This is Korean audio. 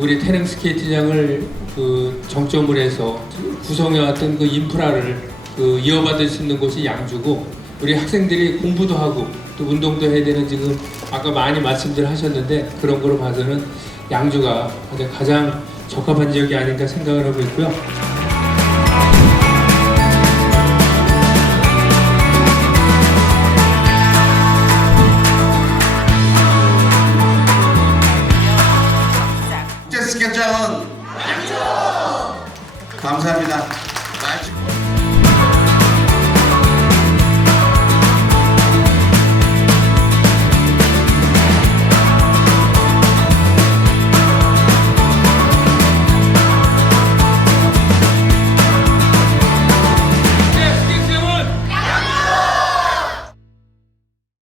우리 태릉 스케이트장을 그 정점으로 해서 구성해왔던 그 인프라를 그 이어받을 수 있는 곳이 양주고 우리 학생들이 공부도 하고 또 운동도 해야 되는 지금 아까 많이 말씀들 하셨는데 그런 거로 봐서는 양주가 가장 적합한 지역이 아닌가 생각을 하고 있고요. 스케장은 감사합니다.